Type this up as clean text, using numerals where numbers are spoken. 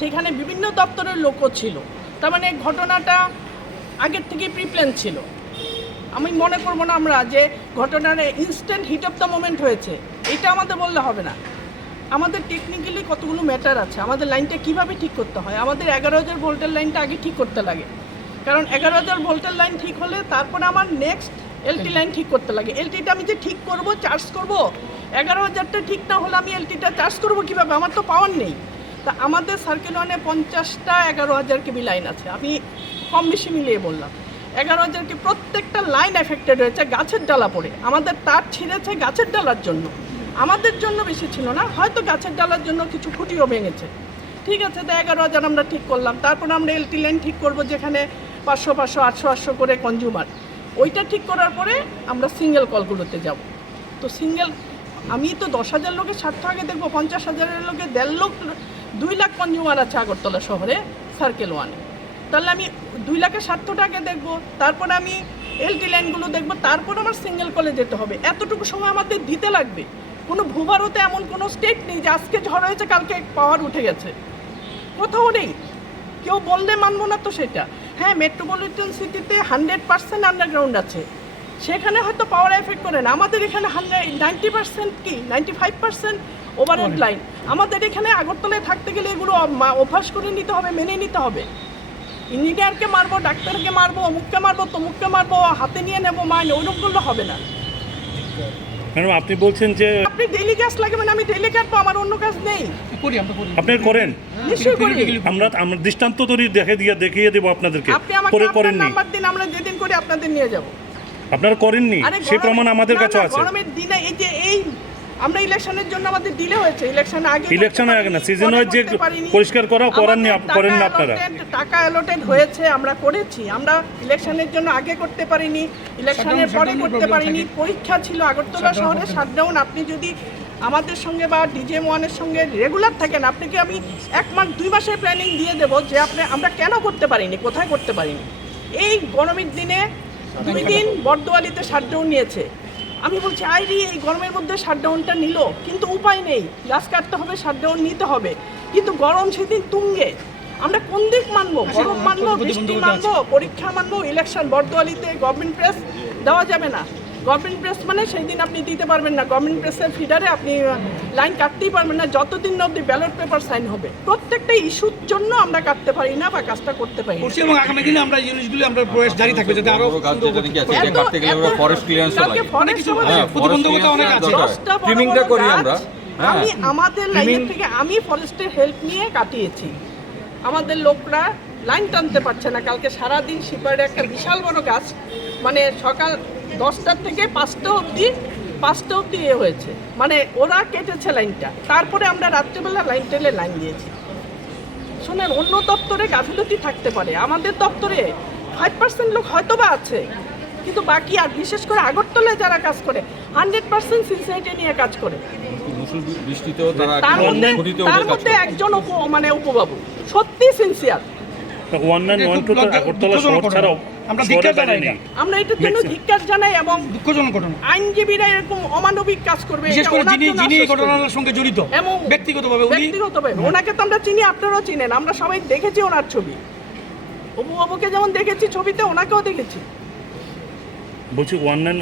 সেখানে বিভিন্ন দপ্তরের লোকও ছিল। তার মানে ঘটনাটা আগের থেকে প্রিপ্ল্যান ছিল। আমি মনে করবো না আমরা যে ঘটনার instant heat of the moment হয়েছে, এটা আমাদের বললে হবে না। আমাদের টেকনিক্যালি কতগুলো ম্যাটার আছে, আমাদের লাইনটা কিভাবে ঠিক করতে হয়। আমাদের 11,000 ভোল্টের লাইনটা আগে ঠিক করতে লাগে, কারণ 11,000 ভোল্টের লাইন ঠিক হলে তারপরে আমার নেক্সট এলটি লাইন ঠিক করতে লাগে। এলটিটা আমি যে ঠিক করব, চার্জ করব, 11,000টা ঠিক না হলে আমি এলটিটা চার্জ করব কীভাবে? আমার তো পাওয়ার নেই। তা আমাদের সার্কেল ওয়ানে 50টা 11,000 কেবি লাইন আছে, আমি কম বেশি মিলিয়ে বললাম। 11,000 কি প্রত্যেকটা লাইন এফেক্টেড হয়েছে গাছের ডালা পড়ে। আমাদের তার ছিঁড়েছে গাছের ডালার জন্য, আমাদের জন্য বেশি ছিল না, হয়তো গাছের ডালার জন্য কিছু খুঁটিও ভেঙেছে। ঠিক আছে, তো 11,000 আমরা ঠিক করলাম। তারপরে আমরা এলটি লাইন ঠিক করব যেখানে 500 500 800 800 করে কনজিউমার। ওইটা ঠিক করার পরে আমরা সিঙ্গেল কলগুলোতে যাব। তো সিঙ্গেল আমি তো 10,000 লোকের স্বার্থ আগে দেখবো, 50,000 লোকের 1.5 লাখ 2 লাখ কনজিউমার আছে আগরতলা শহরে সার্কেল ওয়ানে। তাহলে আমি 2 লাখের স্বার্থটা আগে দেখবো, তারপরে আমি এলটি লাইনগুলো দেখবো, তারপর আমার সিঙ্গেল কলে যেতে হবে। এতটুকু সময় আমাদের দিতে লাগবে। কোনো ভূভারতে এমন কোনো স্টেট নেই যে আজকে ঝড় হয়েছে কালকে পাওয়ার উঠে গেছে, কোথাও নেই। কেউ বললে মানবো না তো সেটা। হ্যাঁ, মেট্রোপলিটন সিটিতে 100% আন্ডারগ্রাউন্ড আছে, সেখানে হয়তো পাওয়ার এফেক্ট করে না। আমাদের এখানে 90% কি 95% ওভারহেড লাইন। আমাদের এখানে আগরতলায় থাকতে গেলে এগুলো অভ্যাস করে নিতে হবে, মেনে নিতে হবে। ইঞ্জিনিয়ারকে মারবো, ডাক্তারকে মারবো, অমুককে মারবো, তমুককে মারবো, হাতে নিয়ে নেবো মাইনে, ওরকম করলে হবে না। ম্যাডাম আপনি বলছেন যে আপনি ডেইলি গ্যাস লাগে, মানে আমি ডেইলি কাটবো, আমার অন্য কাজ নেই। আপনি করেন? নিশ্চয়ই করি। আমরা দৃষ্টান্ত তৈরি দেখিয়ে দেবো আপনাদেরকে। আপনি আমাকে করে আপনার করেননি, নাম্বার দিন, আমরা যেদিন করি আপনাদের নিয়ে যাব। আপনারা করেননি, আরে সেই প্রমাণ আমাদের না, কাছে না, আছে। গরমের দিনে এই যে আমরা ইলেকশনের জন্য আমাদের ডিলে হয়েছে, ইলেকশন আগে আগে না, সিজন ওয়াইজ যে পরিষ্কার করেন না আপনারা। টাকা অ্যালোটেড হয়েছে, আমরা করেছি। আমরা ইলেকশনের জন্য আগে করতে পারিনি, ইলেকশনের পরে করতে পারিনি, পরীক্ষা ছিল আগরতলা শহরে শাটডাউন। আপনি যদি আমাদের সঙ্গে বা ডিজেএম ওয়ানের সঙ্গে রেগুলার থাকেন, আপনাকে আমি 1 মাস 2 মাসের প্ল্যানিং দিয়ে দেবো যে আমরা কেন করতে পারিনি, কোথায় করতে পারিনি। এই গরমের দিনে 2 দিন বর্দোয়ালিতে শাটডাউন নিয়েছে। আমি বলছি আইরি এই গরমের মধ্যে শাটডাউনটা নিল, কিন্তু উপায় নেই, গাছ কাটতে হবে, শাটডাউন নিতে হবে। কিন্তু গরম সেদিন তুঙ্গে, আমরা কোন দিক মানবো? গরম মানবো, বৃষ্টি মানবো, পরীক্ষা মানবো, ইলেকশন? বর্দোয়ালিতে গভর্নমেন্ট প্রেস দেওয়া যাবে না। গভর্নমেন্ট প্রেস মানে সেই দিন আপনি দিতে পারবেন না, গভর্নমেন্ট প্রেসের ফিডারে আপনি লাইন কাটতেই পারবেন না যতদিন না অবধি ব্যালট পেপার সাইন হবে। প্রত্যেকটা ইস্যুর জন্য আমরা কাটতে পারি না বা কাজটা করতে পারি না। এবং আগামী দিনে আমরা জিনিসগুলো আমরা প্রয়াস জারি থাকবে যাতে আরো কাটতে গেলে আমরা ফরেস্ট ক্লিয়ারেন্স লাগে, প্রতিবন্ধকতা অনেক আছে। ট্রিমিংটা করি আমরা। আমি আমাদের লাইনের থেকে আমি ফরেস্টের হেল্প নিয়ে কাটিয়েছি। আমাদের লোকরা লাইন টানতে পারছে না। কালকে সারাদিন সিপারে একটা বিশাল বড় গাছ, মানে সকাল 10টা থেকে 5টা অবধি হয়েছে, মানে ওরা কেটেছে লাইনটা। তারপরে আমরা রাত্রেবেলা লাইন টেলে লাইন দিয়েছি। শোনেন, অন্য দপ্তরে গাফিলতি থাকতে পারে, আমাদের দপ্তরে 5% লোক হয়তো বা আছে, কিন্তু বাকি আর বিশেষ করে আগরতলায় যারা কাজ করে 100% সিনসিয়ারিটি নিয়ে কাজ করে। বৃষ্টিতেও তারা তার মধ্যে একজন উপবাবু সত্যি সিনসিয়ার। 1912 তো আগরতলা শহর ছাড়াও আমরা ধিক্কার জানাই না। আমরা এটার জন্য ধিক্কার জানাই, এবং দুঃখজনক ঘটনা। আইনজীবীরা এরকম অমানবিক কাজ করবে, বিশেষ করে যিনি এই ঘটনার সঙ্গে জড়িত এবং ব্যক্তিগতভাবে ওনাকে তো আমরা চিনি, আপনারাও চিনেন, আমরা সবাই দেখেছি ওনার ছবি। অপু বাবুকে যেমন দেখেছি ছবিতে, ওনাকেও দেখেছি। বলছি 19